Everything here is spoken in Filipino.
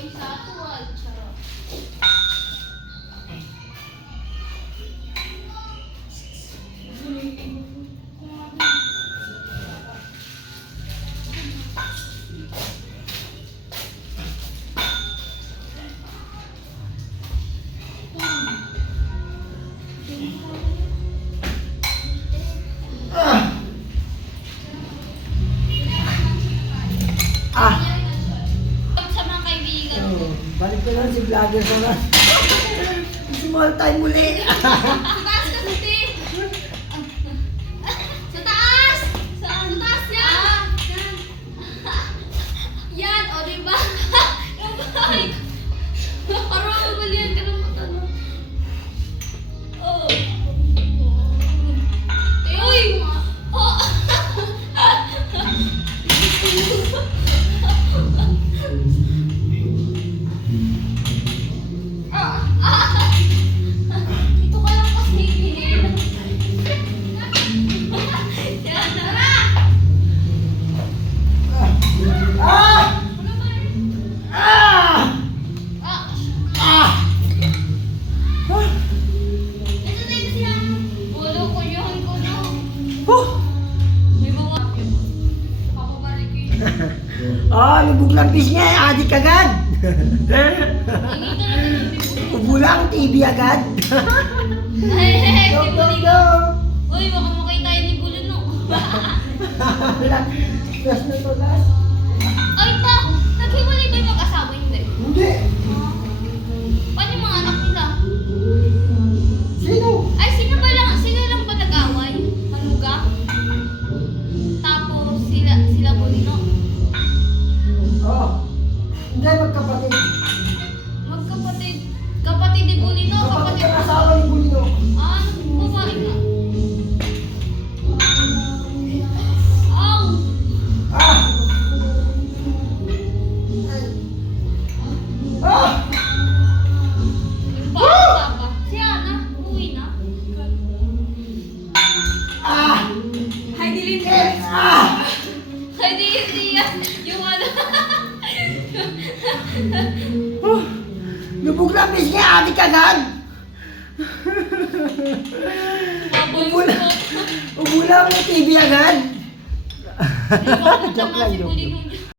Paisa to Ko lang si vlogger sa mga. Small time muli. Ah, lubog lang fish niya eh. Adik agad. Hindi ka na din Ubula ang TV agad. Ay, Go, go, go! Uy, baka makay tayo ni Bulo no. Last na to, last. Ay, ta! Naghiwalay ba yung mag-asawa? Hindi. Hindi. Hindi, magkapatid. Magkapatid. Kapatid ni Bulino, Kapatid Oh, lubog lang fish niya, adik agad. Baboy Ubula. Ubula ang TV agad. Joke Joke lang, joke. Bulino.